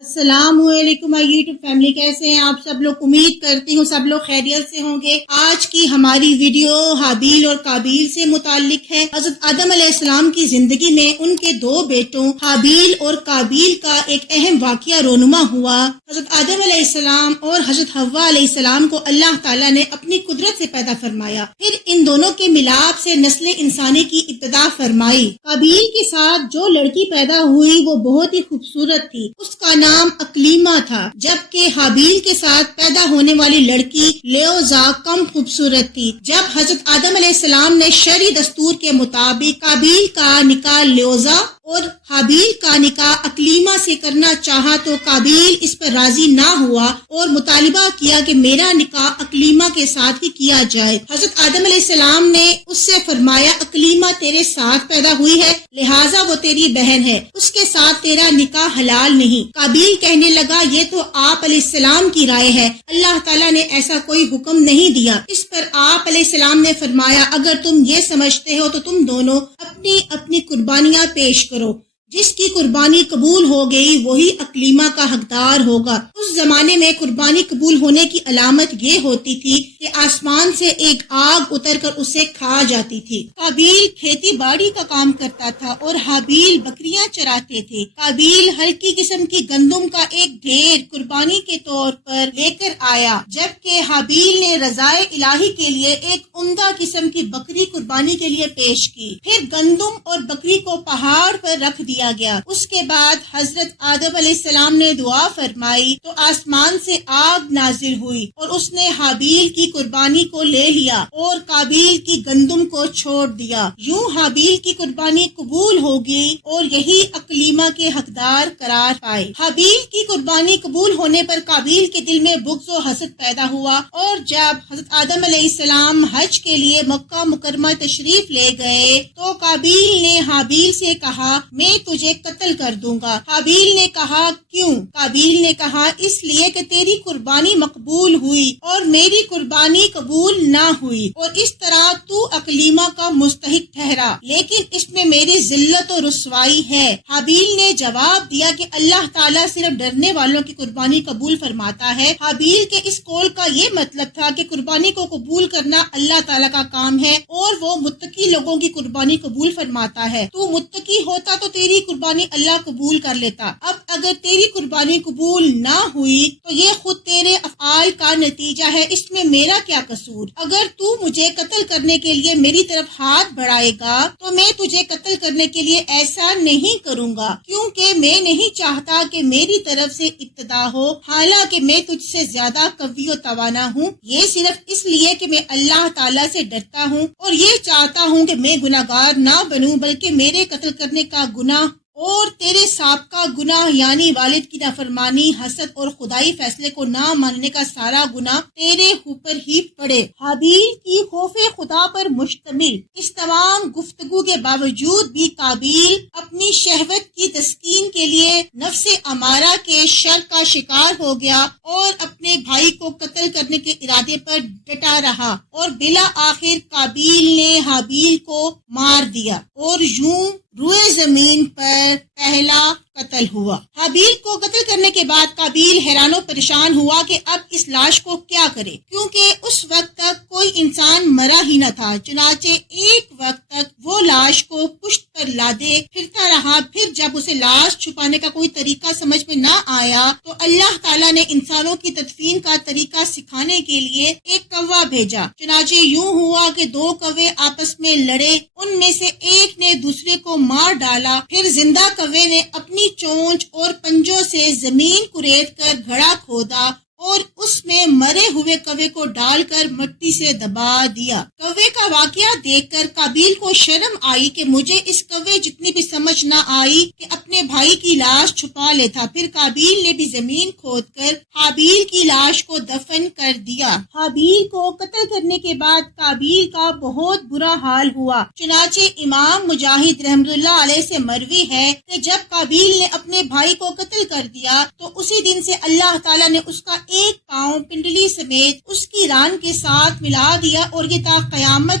السلام علیکم YouTube family, کیسے ہیں آپ سب لوگ؟ امید کرتی ہوں سب لوگ خیریت سے ہوں گے۔ آج کی ہماری ویڈیو حابیل اور قابیل سے متعلق ہے۔ حضرت آدم علیہ السلام کی زندگی میں ان کے دو بیٹوں حابیل اور قابیل کا ایک اہم واقعہ رونما ہوا۔ حضرت آدم علیہ السلام اور حضرت حوا علیہ السلام کو اللہ تعالیٰ نے اپنی قدرت سے پیدا فرمایا، پھر ان دونوں کے ملاپ سے نسل انسانی کی ابتدا فرمائی۔ قابیل کے ساتھ جو لڑکی پیدا ہوئی وہ بہت ہی خوبصورت تھی، اس کا نام اکلیما تھا، جبکہ حابیل کے ساتھ پیدا ہونے والی لڑکی لیوزا کم خوبصورت تھی۔ جب حضرت آدم علیہ السلام نے شرعی دستور کے مطابق قابیل کا نکاح لیوزا اور حابیل کا نکاح اکلیما سے کرنا چاہا تو قابیل اس پر راضی نہ ہوا اور مطالبہ کیا کہ میرا نکاح اکلیما کے ساتھ ہی کیا جائے۔ حضرت آدم علیہ السلام نے اس سے فرمایا، اکلیما تیرے ساتھ پیدا ہوئی ہے، لہٰذا وہ تیری بہن ہے، اس کے ساتھ تیرا نکاح حلال نہیں۔ قابیل کہنے لگا، یہ تو آپ علیہ السلام کی رائے ہے، اللہ تعالیٰ نے ایسا کوئی حکم نہیں دیا۔ اس پر آپ علیہ السلام نے فرمایا، اگر تم یہ سمجھتے ہو تو تم دونوں اپنی اپنی قربانیاں پیش کرو، جس کی قربانی قبول ہو گئی وہی اکلیما کا حقدار ہوگا۔ اس زمانے میں قربانی قبول ہونے کی علامت یہ ہوتی تھی کہ آسمان سے ایک آگ اتر کر اسے کھا جاتی تھی۔ قابیل کھیتی باڑی کا کام کرتا تھا اور حابیل بکریاں چراتے تھے۔ قابیل ہلکی قسم کی گندم کا ایک ڈھیر قربانی کے طور پر لے کر آیا، جبکہ حابیل نے رضائے الہی کے لیے ایک عمدہ قسم کی بکری قربانی کے لیے پیش کی۔ پھر گندم اور بکری کو پہاڑ پر رکھ دیا گیا۔ اس کے بعد حضرت آدم علیہ السلام نے دعا فرمائی تو آسمان سے آگ نازل ہوئی اور اس نے حابیل کی قربانی کو لے لیا اور قابیل کی گندم کو چھوڑ دیا۔ یوں حابیل کی قربانی قبول ہو گئی اور یہی اکلیما کے حقدار قرار پائے۔ حابیل کی قربانی قبول ہونے پر قابیل کے دل میں بغض و حسد پیدا ہوا، اور جب حضرت آدم علیہ السلام حج کے لیے مکہ مکرمہ تشریف لے گئے تو قابیل نے حابیل سے کہا، میں تجھے قتل کر دوں گا۔ حابیل نے کہا، کیوں؟ قابیل نے کہا، اس لیے کہ تیری قربانی مقبول ہوئی اور میری قربانی قبول نہ ہوئی، اور اس طرح تو اکلیما کا مستحق ٹھہرا، لیکن اس میں میری ذلت و رسوائی ہے۔ حابیل نے جواب دیا کہ اللہ تعالیٰ صرف ڈرنے والوں کی قربانی قبول فرماتا ہے۔ حابیل کے اس قول کا یہ مطلب تھا کہ قربانی کو قبول کرنا اللہ تعالیٰ کا کام ہے اور وہ متقی لوگوں کی قربانی قبول فرماتا ہے۔ تو متقی ہوتا تو تیری قربانی اللہ قبول کر لیتا۔ اب اگر تیری قربانی قبول نہ ہوئی تو یہ خود تیرے افعال کا نتیجہ ہے، اس میں میرا کیا قصور؟ اگر تو مجھے قتل کرنے کے لیے میری طرف ہاتھ بڑھائے گا تو میں تجھے قتل کرنے کے لیے ایسا نہیں کروں گا، کیونکہ میں نہیں چاہتا کہ میری طرف سے ابتدا ہو، حالانکہ میں تجھ سے زیادہ قوی و توانا ہوں۔ یہ صرف اس لیے کہ میں اللہ تعالیٰ سے ڈرتا ہوں اور یہ چاہتا ہوں کہ میں گناہگار نہ بنوں، بلکہ میرے قتل کرنے کا گناہ اور تیرے سابقہ گناہ یعنی والد کی نافرمانی، حسد اور خدائی فیصلے کو نہ ماننے کا سارا گناہ تیرے اوپر ہی پڑے۔ حابیل کی خوف خدا پر مشتمل اس تمام گفتگو کے باوجود بھی قابیل اپنی شہوت کی تسکین کے لیے نفس امارہ کے شر کا شکار ہو گیا اور اپنے بھائی کو قتل کرنے کے ارادے پر ڈٹا رہا، اور بلا آخر قابیل نے حابیل کو مار دیا، اور یوں روئے زمین پر پہلا قتل ہوا۔ حابیل کو قتل کرنے کے بعد قابیل حیران و پریشان ہوا کہ اب اس لاش کو کیا کرے، کیونکہ اس وقت تک کوئی انسان مرا ہی نہ تھا۔ چنانچہ ایک وقت تک وہ لاش کو پشت پر لادے پھرتا رہا، پھر جب اسے لاش چھپانے کا کوئی طریقہ سمجھ میں نہ آیا تو اللہ تعالیٰ نے انسانوں کی تدفین کا طریقہ سکھانے کے لیے ایک کوا بھیجا۔ چنانچہ یوں ہوا کہ دو کوے آپس میں لڑے، ان میں سے ایک نے دوسرے کو مار ڈالا، پھر زندہ کوے نے اپنی چونچ اور پنجوں سے زمین کرید کر گھڑا کھودا اور اس میں مرے ہوئے کوے کو ڈال کر مٹی سے دبا دیا۔ کوے کا واقعہ دیکھ کر قابیل کو شرم آئی کہ مجھے اس کوے جتنی بھی سمجھ نہ آئی کہ اپنے بھائی کی لاش چھپا لیتا۔ پھر قابیل نے بھی زمین کھود کر حابیل کی لاش کو دفن کر دیا۔ حابیل کو قتل کرنے کے بعد قابیل کا بہت برا حال ہوا۔ چنانچہ امام مجاہد رحمۃ اللہ علیہ سے مروی ہے کہ جب قابیل نے اپنے بھائی کو قتل کر دیا تو اسی دن سے اللہ تعالیٰ نے اس کا ایک پاؤں پنڈلی سمیت اس کی ران کے ساتھ ملا دیا، اور یہ تا قیامت